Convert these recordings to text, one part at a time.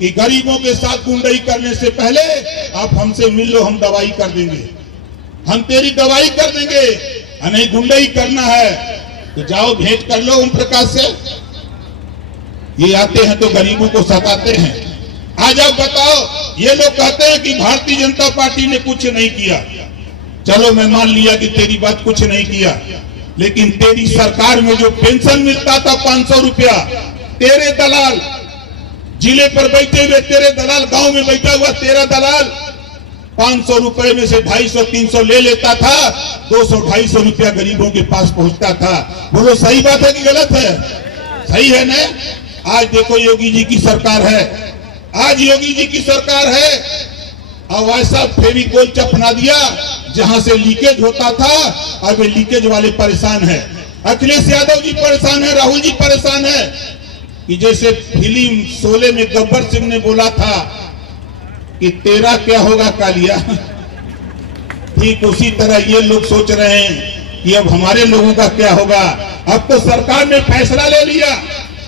कि गरीबों के साथ गुंडई करने से पहले आप हमसे मिल लो, हम दवाई कर देंगे, हम तेरी दवाई कर देंगे। नहीं गुंडई करना है तो जाओ भेंट कर लो ओम प्रकाश से। ये आते हैं तो गरीबों को सताते हैं। आज आप बताओ, ये लोग कहते हैं कि भारतीय जनता पार्टी ने कुछ नहीं किया। चलो मैं मान लिया कि तेरी बात कुछ नहीं किया, लेकिन तेरी सरकार में जो पेंशन मिलता था 500 रुपया, तेरे दलाल जिले पर बैठे हुए, तेरे दलाल गांव में बैठा हुआ तेरा दलाल 500 रुपए में से 250-300 ले लेता था, 200-250 रुपया गरीबों के पास पहुंचता था। बोलो सही बात है कि गलत है? सही है ना? आज देखो योगी जी की सरकार है, आज योगी जी की सरकार है। अब ऐसा फेविकोल चपना दिया जहां से लीकेज होता था, अब ये लीकेज वाले परेशान है। अखिलेश यादव जी परेशान है, राहुल जी परेशान है कि जैसे फिल्म शोले में गब्बर सिंह ने बोला था कि तेरा क्या होगा कालिया, ठीक उसी तरह ये लोग सोच रहे हैं कि अब हमारे लोगों का क्या होगा। अब तो सरकार ने फैसला ले लिया,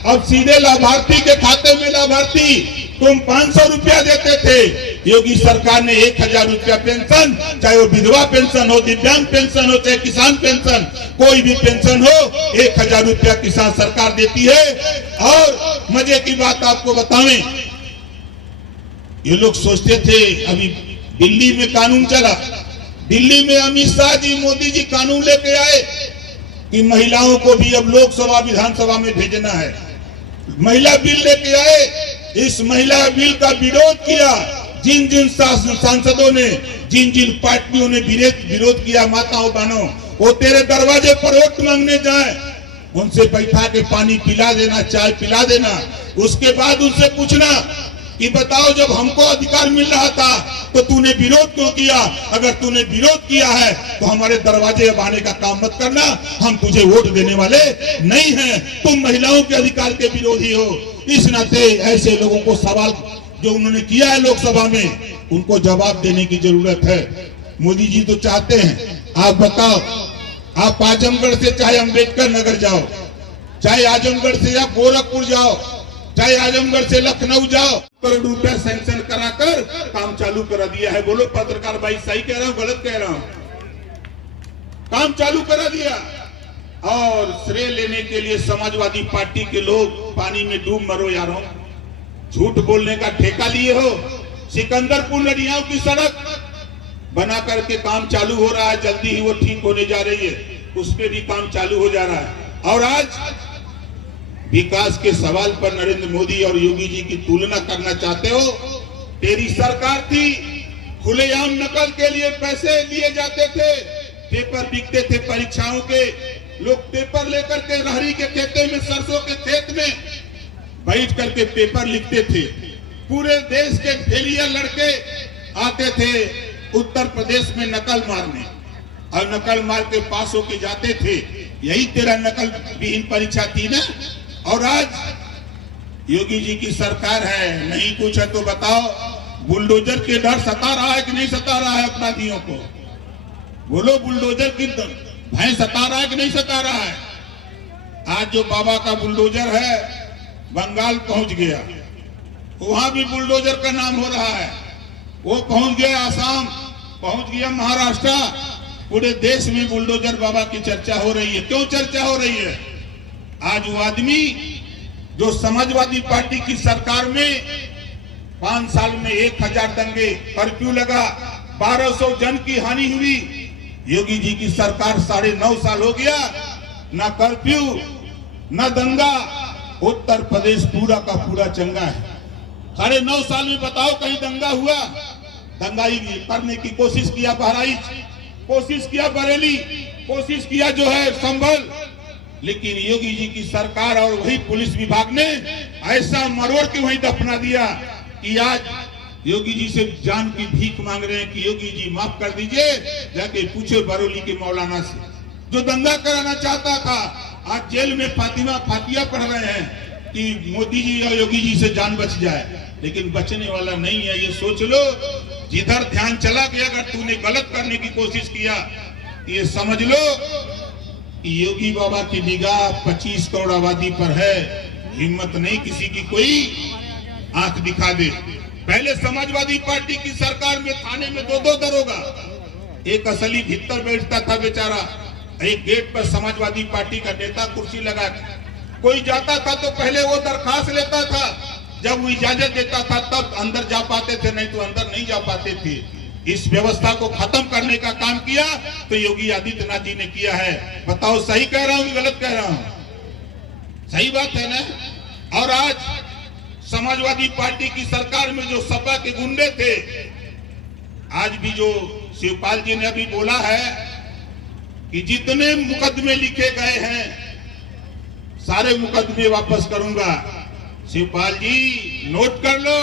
अब सीधे लाभार्थी के खाते में लाभार्थी, तुम 500 रुपया देते थे, योगी सरकार ने 1000 रुपया पेंशन, चाहे वो विधवा पेंशन हो, दिव्यांग पेंशन हो, चाहे किसान पेंशन, कोई भी पेंशन हो, 1000 रुपया किसान सरकार देती है। और मजे की बात आपको बतावें, ये लोग सोचते थे, अभी दिल्ली में कानून चला, दिल्ली में अमित शाह जी, मोदी जी कानून लेके आए कि महिलाओं को भी अब लोकसभा विधानसभा में भेजना है। महिला बिल लेके आए, इस महिला बिल का विरोध किया जिन जिन सांसदों ने, जिन जिन पार्टियों ने विरोध किया, माताओं बहनों, वो तेरे दरवाजे पर वोट मांगने जाए, उनसे बैठा के पानी पिला देना, चाय पिला देना, उसके बाद उनसे पूछना कि बताओ जब हमको अधिकार मिल रहा था तो तूने विरोध क्यों किया? अगर तूने विरोध किया है तो हमारे दरवाजे अब आने का काम मत करना, हम तुझे वोट देने वाले नहीं हैं, तुम महिलाओं के अधिकार के विरोधी हो। इस नाते ऐसे लोगों को सवाल जो उन्होंने किया है लोकसभा में, उनको जवाब देने की जरूरत है। मोदी जी तो चाहते हैं, आप बताओ, आप आजमगढ़ से चाहे अंबेडकर नगर जाओ, चाहे आजमगढ़ से या गोरखपुर जाओ, चाहे आजमगढ़ से लखनऊ जाओ, करोड़ रुपया सैंक्शन कराकर काम चालू करा दिया है। बोलो पत्रकार भाई सही कह रहा हूं गलत कह रहा हूं? काम चालू करा दिया। और श्रेय लेने के लिए समाजवादी पार्टी के लोग पानी में डूब मरो यारों, झूठ बोलने का ठेका लिए हो। सिकंदरपुर लड़ियाओं की सड़क बना करके काम चालू हो रहा है, जल्दी ही वो ठीक होने जा रही है, उस पर भी काम चालू हो जा रहा है। और आज विकास के सवाल पर नरेंद्र मोदी और योगी जी की तुलना करना चाहते हो। तेरी सरकार थी, खुलेआम नकल के लिए पैसे लिए जाते थे, पेपर बिकते थे परीक्षाओं के, लोग पेपर लेकर के रहरी के खेते में, सरसों के खेत में बैठ करके पेपर लिखते थे। पूरे देश के फेलियर लड़के आते थे उत्तर प्रदेश में नकल मारने, और नकल मार के पास होके जाते थे। यही तेरा नकल विहीन परीक्षा थी ना। और आज योगी जी की सरकार है, नहीं कुछ है तो बताओ, बुलडोजर के डर सता रहा है कि नहीं सता रहा है अपराधियों को? बोलो, बुलडोजर की भय सता रहा है कि नहीं सता रहा है? आज जो बाबा का बुलडोजर है बंगाल पहुंच गया, वहां भी बुलडोजर का नाम हो रहा है, वो पहुंच गया आसाम, पहुंच गया महाराष्ट्र, पूरे देश में बुलडोजर बाबा की चर्चा हो रही है। क्यों चर्चा हो रही है? आज वो आदमी जो समाजवादी पार्टी की सरकार में 5 साल में 1000 दंगे, कर्फ्यू लगा, 1200 जन की हानि हुई। योगी जी की सरकार 9.5 साल हो गया, ना कर्फ्यू ना दंगा, उत्तर प्रदेश पूरा का पूरा चंगा है। 9.5 साल में बताओ कहीं दंगा हुआ? दंगाई करने की कोशिश किया बहराइच, कोशिश किया बरेली, कोशिश किया जो है संभल, लेकिन योगी जी की सरकार और वही पुलिस विभाग ने ऐसा मरोड़ के वहीं दफना दिया कि आज योगी जी से जान की भीख मांग रहे हैं कि योगी जी माफ कर दीजिए। जाके पूछे बरौली के मौलाना से, जो दंगा कराना चाहता था, आज जेल में फातिया पढ़ रहे हैं कि मोदी जी और योगी जी से जान बच जाए, लेकिन बचने वाला नहीं है। ये सोच लो, जिधर ध्यान चला गया, अगर तूने गलत करने की कोशिश किया, ये समझ लो कि योगी बाबा की निगाह 25 करोड़ आबादी पर है। हिम्मत नहीं किसी की कोई आंख दिखा दे। पहले समाजवादी पार्टी की सरकार में थाने में दो दरोगा, एक असली भीतर बैठता था बेचारा, एक गेट पर समाजवादी पार्टी का नेता कुर्सी लगा के, कोई जाता था तो पहले वो दरखास्त लेता था, जब वो इजाजत देता था तब अंदर जा पाते थे, नहीं तो अंदर नहीं जा पाते थे। इस व्यवस्था को खत्म करने का काम किया तो योगी आदित्यनाथ जी ने किया है। बताओ सही कह रहा हूं गलत कह रहा हूं? सही बात है ना। और आज समाजवादी पार्टी की सरकार में जो सपा के गुंडे थे, आज भी जो शिवपाल जी ने अभी बोला है कि जितने मुकदमे लिखे गए हैं सारे मुकदमे वापस करूंगा। शिवपाल जी नोट कर लो,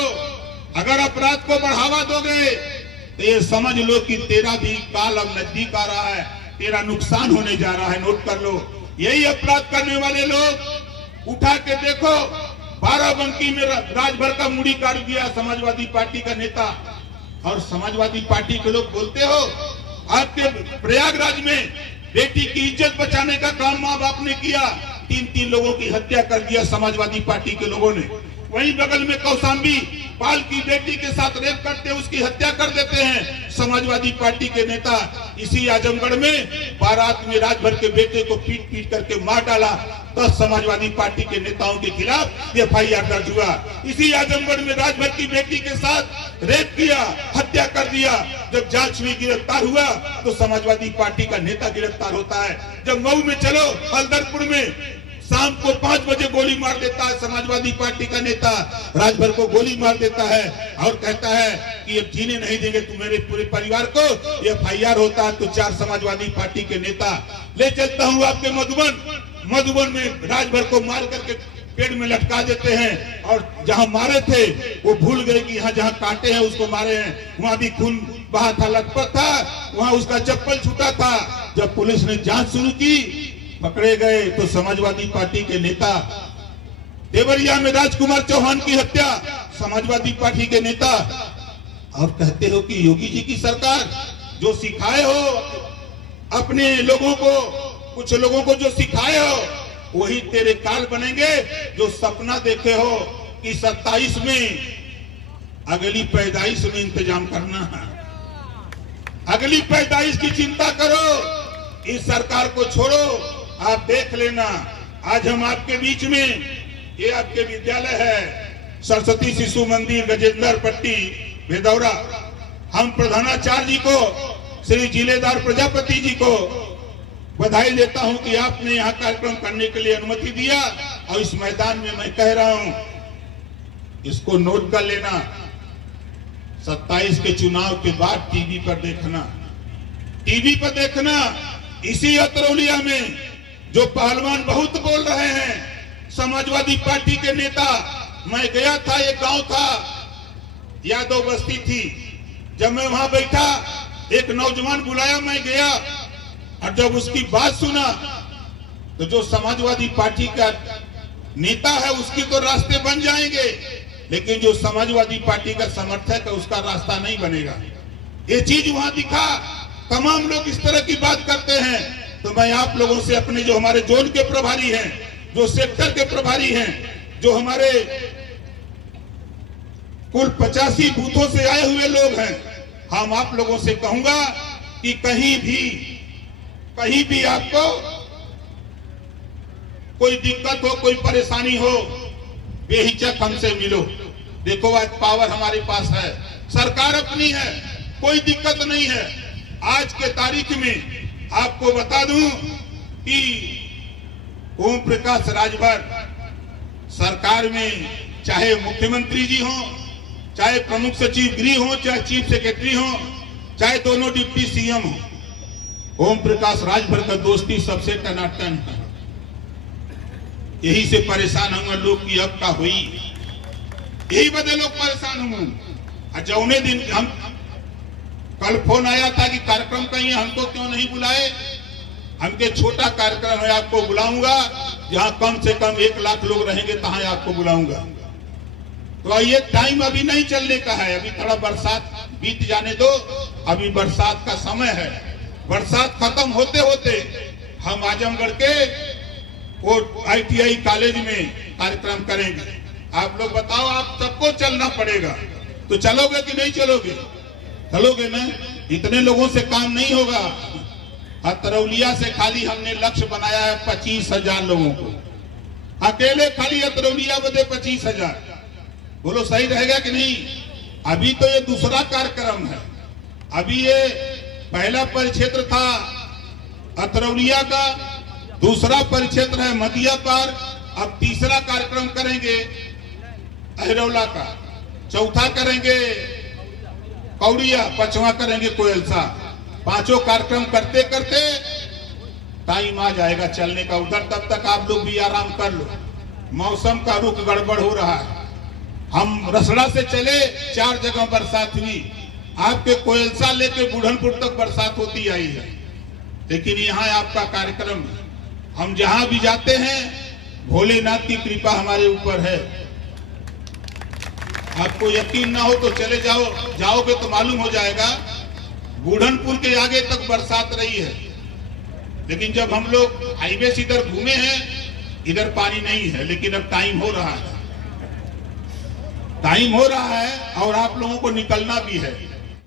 अगर अपराध को बढ़ावा दोगे तो ये समझ लो कि तेरा भी काल अब नजदीक आ रहा है, तेरा नुकसान होने जा रहा है। नोट कर लो। यही अपराध करने वाले लोग उठा के देखो, बाराबंकी में राजभर का मुड़ी काट दिया समाजवादी पार्टी का नेता। और समाजवादी पार्टी के लोग बोलते हो आपके प्रयागराज में बेटी की इज्जत बचाने का काम माँ बाप ने किया, 3 लोगों की हत्या कर दिया समाजवादी पार्टी के लोगों ने। वहीं बगल में कौशाम्बी पाल की बेटी के साथ रेप करते, उसकी हत्या कर देते हैं समाजवादी पार्टी के नेता। इसी आजमगढ़ में बारात में राजभर के बेटे को पीट पीट करके मार डाला, 10 समाजवादी पार्टी के नेताओं के खिलाफ FIR दर्ज हुआ। इसी आजमगढ़ में राजभर की बेटी के साथ रेप किया, हत्या कर दिया। जब जांच में गिरफ्तार हुआ तो समाजवादी पार्टी का नेता गिरफ्तार होता है। जब मऊ में चलो, हल्दरपुर में शाम को 5 बजे गोली मार देता है समाजवादी पार्टी का नेता, राजभर को गोली मार देता है और कहता है कि ये जीने नहीं देंगे तुम्हारे पूरे परिवार को। FIR होता है तो 4 समाजवादी पार्टी के नेता। ले चलता हूँ आपके मधुबन में राजभर को मार करके पेड़ में लटका देते हैं, और जहां मारे थे वो भूल गए कि यहाँ जहां काटे हैं उसको मारे हैं, वहां भी खून बहा था, लटपट था, वहां उसका चप्पल छूटा था। जब पुलिस ने जांच शुरू की, पकड़े गए तो समाजवादी पार्टी के नेता। देवरिया में राजकुमार चौहान की हत्या, समाजवादी पार्टी के नेता। और कहते हो कि योगी जी की सरकार, जो सिखाए हो अपने लोगों को, कुछ लोगों को जो सिखाए हो वही तेरे काल बनेंगे। जो सपना देखे हो कि 27 में अगली पैदाइश में इंतजाम करना है, अगली पैदाइश की चिंता करो, इस सरकार को छोड़ो। आप देख लेना, आज हम आपके बीच में, ये आपके विद्यालय है सरस्वती शिशु मंदिर गजेंद्र पट्टी भेदौरा, हम प्रधानाचार्य जी को, श्री जिलेदार प्रजापति जी को बधाई देता हूं कि आपने यहाँ कार्यक्रम करने के लिए अनुमति दिया। और इस मैदान में मैं कह रहा हूं, इसको नोट कर लेना, 27 के चुनाव के बाद टीवी पर देखना, इसी अतरौलिया में जो पहलवान बहुत बोल रहे हैं समाजवादी पार्टी के नेता। मैं गया था, एक गांव था, यादव बस्ती थी। जब मैं वहां बैठा, एक नौजवान बुलाया, मैं गया, और जब उसकी बात सुना तो जो समाजवादी पार्टी का नेता है उसके तो रास्ते बन जाएंगे, लेकिन जो समाजवादी पार्टी का समर्थक है उसका रास्ता नहीं बनेगा। ये चीज वहां दिखा। तमाम लोग इस तरह की बात करते हैं। तो मैं आप लोगों से, अपने जो हमारे जोन के प्रभारी हैं, जो सेक्टर के प्रभारी हैं, जो हमारे कुल 85 बूथों से आए हुए लोग हैं, हम आप लोगों से कहूंगा कि कहीं भी आपको कोई दिक्कत हो, कोई परेशानी हो, बेहिचक हमसे मिलो। देखो आज पावर हमारे पास है, सरकार अपनी है, कोई दिक्कत नहीं है। आज के तारीख में आपको बता दूं कि ओम प्रकाश राजभर सरकार में, चाहे मुख्यमंत्री जी हो, चाहे प्रमुख सचिव गृह हो, चाहे चीफ सेक्रेटरी हो, चाहे दोनों डिप्टी CM हो, ओम प्रकाश राजभर का दोस्ती सबसे टनाटन है। यही से परेशान होंगे लोग कि अब का हुई, यही वजह लोग परेशान होंगे। जौने दिन हम कल फोन आया था कि कार्यक्रम कहीं, हमको क्यों नहीं बुलाए? हमके छोटा कार्यक्रम है, आपको बुलाऊंगा, जहां कम से कम 1 लाख लोग रहेंगे तहां आपको बुलाऊंगा। तो ये टाइम अभी नहीं चलने का है, अभी थोड़ा बरसात बीत जाने दो, अभी बरसात का समय है। बरसात खत्म होते होते हम आजमगढ़ के वो ITI कॉलेज में कार्यक्रम करेंगे। आप लोग बताओ, आप सबको चलना पड़ेगा, तो चलोगे कि नहीं चलोगे? चलोगे ना? इतने लोगों से काम नहीं होगा। अतरौलिया से खाली हमने लक्ष्य बनाया है 25,000 लोगों को, अकेले खाली अतरौलिया बदे 25,000। बोलो सही रहेगा कि नहीं? अभी तो ये दूसरा कार्यक्रम है। अभी ये पहला परिक्षेत्र था अतरौलिया का, दूसरा परिक्षेत्र है मदिया पार, अब तीसरा कार्यक्रम करेंगे अहिरौला का, चौथा करेंगे कौड़िया, पांचवा करेंगे कोयलसा। पांचों कार्यक्रम करते करते टाइम आ जाएगा चलने का उधर। तब तक आप लोग भी आराम कर लो। मौसम का रुख गड़बड़ हो रहा है। हम रसड़ा से चले, 4 जगह बरसात हुई। आपके कोयलसा लेके बुढ़नपुर तक बरसात होती आई है, लेकिन यहाँ आपका कार्यक्रम है। हम जहां भी जाते हैं भोलेनाथ की कृपा हमारे ऊपर है। आपको यकीन ना हो तो चले जाओ, जाओगे तो मालूम हो जाएगा। बुढ़नपुर के आगे तक बरसात रही है, लेकिन जब हम लोग हाईवे से इधर घूमे हैं, इधर पानी नहीं है। लेकिन अब टाइम हो रहा है, टाइम हो रहा है और आप लोगों को निकलना भी है।